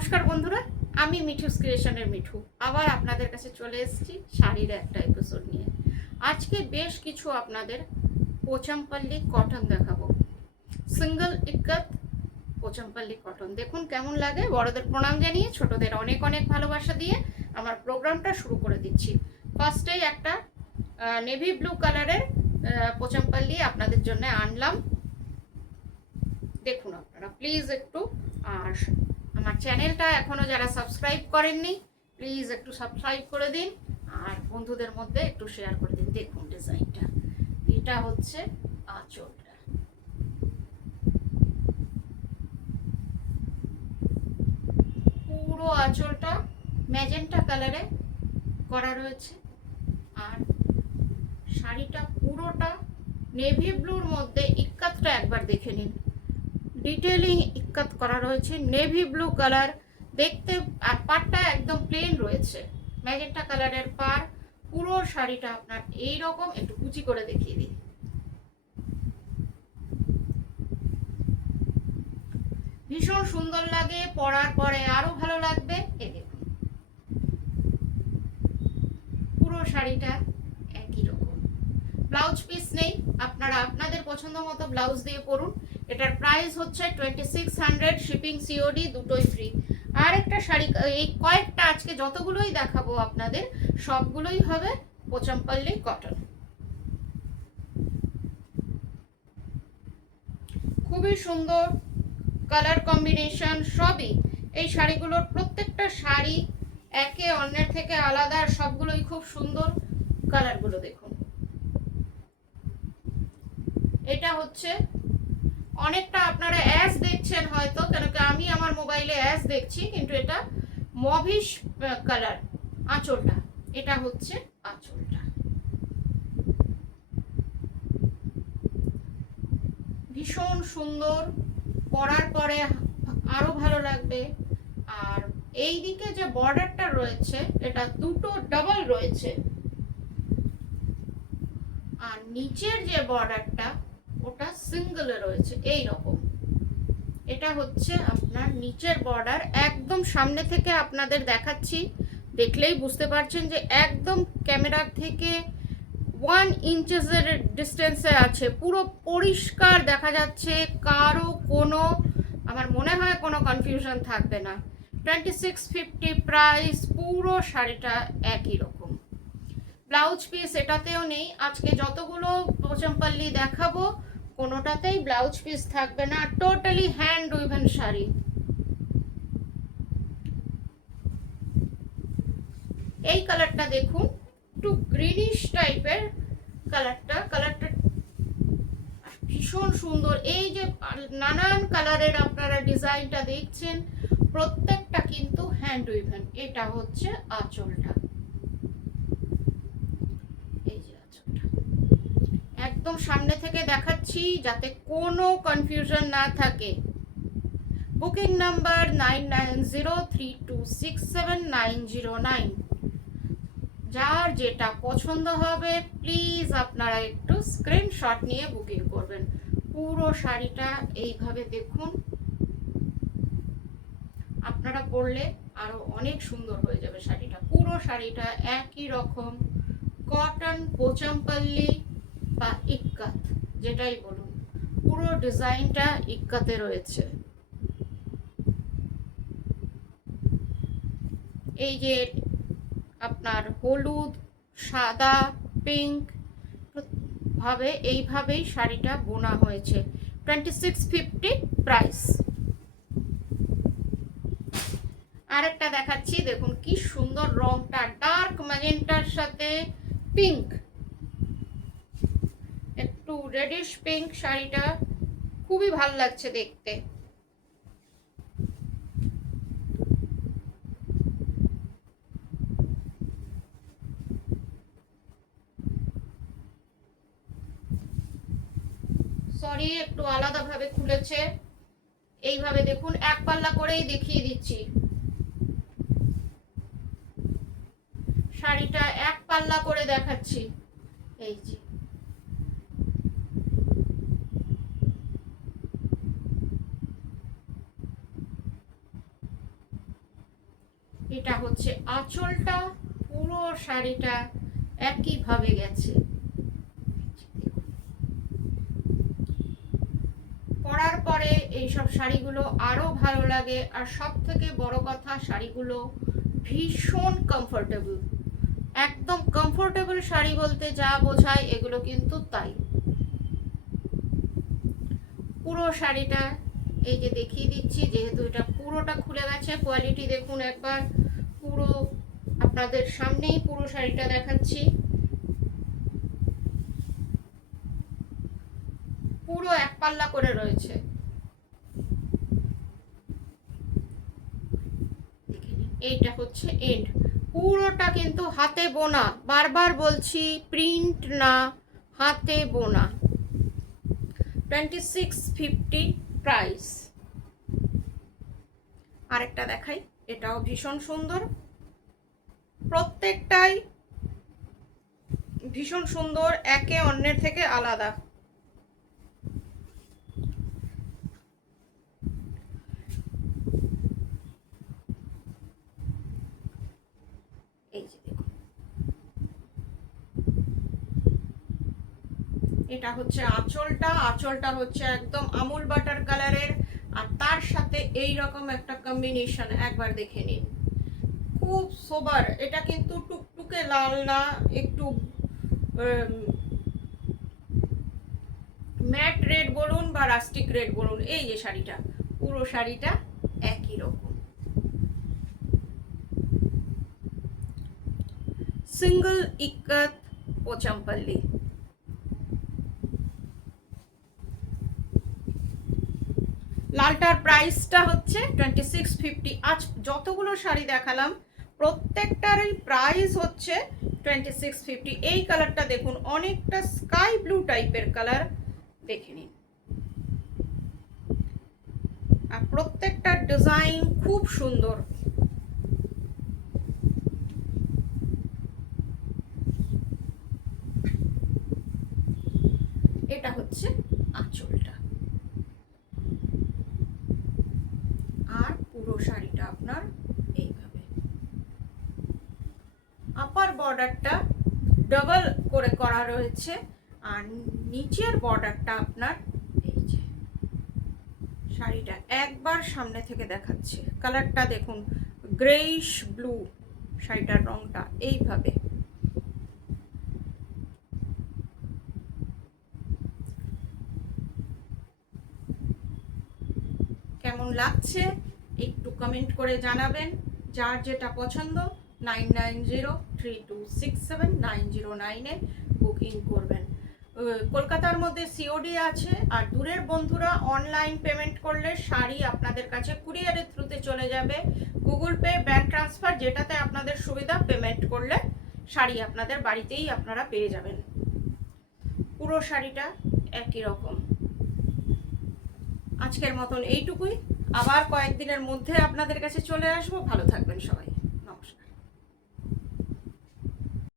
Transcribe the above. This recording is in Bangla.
নমস্কার বন্ধুরা, আমি মিঠুস ক্রিয়েশনের মিঠু আবার আপনাদের কাছে চলে এসেছি শাড়ির একটা এপিসোড নিয়ে। আজকে বেশ কিছু আপনাদের পোচামপল্লি কটন দেখাবো। সিঙ্গেল ইক্কাত পোচামপল্লি কটন দেখুন কেমন লাগে। বড়দের প্রণাম জানিয়ে ছোটদের অনেক অনেক ভালোবাসা দিয়ে আমার প্রোগ্রামটা শুরু করে দিচ্ছি। ফার্স্টেই একটা নেভি ব্লু কালারের পোচামপল্লি আপনাদের জন্য আনলাম। দেখুন আপনারা প্লিজ একটু, আর আমার চ্যানেলটা এখনো যারা সাবস্ক্রাইব করেননি প্লিজ একটু সাবস্ক্রাইব করে দিন আর বন্ধুদের মধ্যে একটু শেয়ার করে দিন। দেখুন ডিজাইনটা, এটা হচ্ছে আঁচলটা। পুরো আঁচলটা ম্যাজেন্টা কালারে করা রয়েছে আর শাড়িটা পুরোটা নেভি ব্লুর মধ্যে ইক্কাতটা একবার দেখে নিন। ডিটেইলিং ইক্কাত করা রয়েছে, নেভি ব্লু কালার দেখতে, আর পাড়টা একদম প্লেন রয়েছে, ম্যাজেন্টা কালারের পাড়। পুরো শাড়িটা আপনার এই রকম, একটু কুচি করে দেখিয়ে দিই। ভীষণ সুন্দর লাগে, পরার পরে আরো ভালো লাগবে। এই দেখুন পুরো শাড়িটা একই রকম। ব্লাউজ পিস নেই, আপনারা আপনাদের পছন্দ মতো ব্লাউজ দিয়ে পরুন। এটার প্রাইস হচ্ছে 2600, শিপিং সিওডি দুটোই ফ্রি। আর একটা শাড়ি, এই কয়েকটা আজকে যতগুলোই দেখাবো আপনাদের সবগুলোই হবে পোচামপল্লি কটন। খুবই সুন্দর কালার কম্বিনেশন সবই। এই শাড়িগুলোর প্রত্যেকটা শাড়ি একে অন্যের থেকে আলাদা, আর সবগুলোই খুব সুন্দর। কালারগুলো দেখুন, এটা হচ্ছে অনেকটা আপনারা অ্যাশ দেখছেন হয়তো, কেন কি আমি আমার মোবাইলে অ্যাশ দেখছি, কিন্তু এটা মভিশ কালার আঁচলটা। এটা হচ্ছে আঁচলটা, ভীষণ সুন্দর, পরার পরে আরো ভালো লাগবে। আর এই দিকে যে বর্ডারটা রয়েছে এটা দুটো ডাবল রয়েছে, আর নিচের যে বর্ডারটা ওটা সিঙ্গেলে রয়েছে এই রকম। এটা হচ্ছে আপনার নিচের বর্ডার। একদম সামনে থেকে আপনাদের দেখাচ্ছি, দেখলেই বুঝতে পারছেন যে একদম ক্যামেরার থেকে 1 ইঞ্চের ডিস্টেন্সে আছে। পুরো পরিষ্কার দেখা যাচ্ছে, কারো কোনো, আমার মনে হয় কোনো কনফিউশন থাকবে না। 2650 প্রাইস, পুরো শাড়িটা একই রকম। ব্লাউজ পিস এটাতেও নেই। আজকে যতগুলো পোচামপল্লি দেখাবো কোনোটাতেই ব্লাউজ পিস থাকবে না, টোটালি হ্যান্ড উইভেন শাড়ি। এই কালারটা দেখুন, একটু গ্রিনিশ টাইপের কালারটা ভীষণ সুন্দর। এই যে নানান কালারের আপনারা ডিজাইনটা দেখছেন প্রত্যেকটা কিন্তু হ্যান্ড উইভেন। এটা হচ্ছে আঁচলটা, এই যে আঁচলটা একদম সামনে থেকে দেখাচ্ছি যাতে কোনো কনফিউশন না থাকে। Booking number 9903267909। যার যেটা পছন্দ হবে প্লিজ আপনারা একটু স্ক্রিনশট নিয়ে বুকিং করবেন। পুরো শাড়িটা এইভাবে দেখুন, আপনারা পরলে আরো অনেক সুন্দর হয়ে যাবে শাড়িটা। পুরো শাড়িটা একই রকম কটন পোচামপল্লি বা ইক্কাত যেটাই বলুন, পুরো ডিজাইনটা ইক্কাতে রয়েছে। এই যে আপনার হলুদ, সাদা, পিঙ্ক ভাবে এইভাবেই শাড়িটা বোনা হয়েছে। 2650 প্রাইস। আরেকটা দেখাচ্ছি, দেখুন কি সুন্দর রংটা, ডার্ক ম্যাজেন্টার সাথে পিঙ্ক, একটু রেডিশ পিঙ্ক। শাড়িটা খুবই ভালো লাগছে দেখতে। সরি একটু আলাদাভাবে খুলেছে। এইভাবে দেখুন, এক পাল্লা করেই দেখিয়ে দিচ্ছি। শাড়িটা এক পাল্লা করে দেখাচ্ছি। এই যে এটা হচ্ছে আঁচলটা, পুরো শাড়িটা একইভাবে গেছে। পরার পরে এইসব শাড়িগুলো আরো ভালো লাগে, আর সব থেকে বড় কথা শাড়িগুলো ভীষণ কমফোর্টেবল। একদম কমফোর্টেবল শাড়ি বলতে যা বোঝায় এগুলো কিন্তু তাই। পুরো শাড়িটা এই যে দেখিয়ে দিচ্ছি, যেহেতু এটা পুরোটা খুলে গেছে, কোয়ালিটি দেখুন একবার, পুরো আপনাদের সামনেই পুরো শাড়িটা দেখাচ্ছি। পুরো এক পাল্লা করে রয়েছে। এইটা হচ্ছে এন্ড, পুরোটা কিন্তু হাতে বোনা, বারবার বলছি প্রিন্ট না, হাতে বোনা। 2650 প্রাইস। আরেকটা দেখাই, এটাও ভীষণ সুন্দর, প্রত্যেকটাই ভীষণ সুন্দর, একে অন্যের থেকে আলাদা। এই যে দেখুন, এটা হচ্ছে আঁচলটা। আঁচলটা হচ্ছে একদম আমুল বাটার কালারের, আর তার সাথে এই রকম একটা কম্বিনেশন, একবার দেখে নিন, খুব সোবার। এটা কিন্তু টুকটুকে লাল না, একটু ম্যাট রেড বলুন বা রাস্টিক রেড বলুন, এই যে শাড়িটা, পুরো শাড়িটা একই রকম। সিঙ্গল ইক্কত পোচামপল্লি। লালটার প্রাইসটা হচ্ছে 2650। আজ যতগুলো শাড়ি দেখালাম প্রত্যেকটারই প্রাইস হচ্ছে 2650। এই কালারটা দেখুন, অনেকটা স্কাই ব্লু টাইপের কালার, দেখে নিন। আর প্রত্যেকটা ডিজাইন খুব সুন্দর। এটা হচ্ছে আঁচলটা, আর পুরো শাড়িটা আপনার এইভাবে। আপার বর্ডারটা ডাবল করে করা রয়েছে, আর নিচের বর্ডারটা আপনার এই যে। শাড়িটা একবার সামনে থেকে দেখাচ্ছে, কালারটা দেখুন, গ্রেইশ ব্লু শাড়িটার রংটা এইভাবে। কেমন লাগছে একটু কমেন্ট করে জানাবেন। যার যেটা পছন্দ 9903267909-এ বুকিং করবেন। কলকাতার মধ্যে সিওডি আছে, আর দূরের বন্ধুরা অনলাইন পেমেন্ট করলে শাড়ি আপনাদের কাছে কুরিয়ারের থ্রুতে চলে যাবে। গুগল পে, ব্যাংক ট্রান্সফার, যেটাতে আপনাদের সুবিধা, পেমেন্ট করলে শাড়ি আপনাদের বাড়িতেই আপনারা পেয়ে যাবেন। পুরো শাড়িটা একই রকম। আজকের মতন এইটুকুই, আবার কয়েকদিনের মধ্যে আপনাদের কাছে চলে আসবো। ভালো থাকবেন সবাই।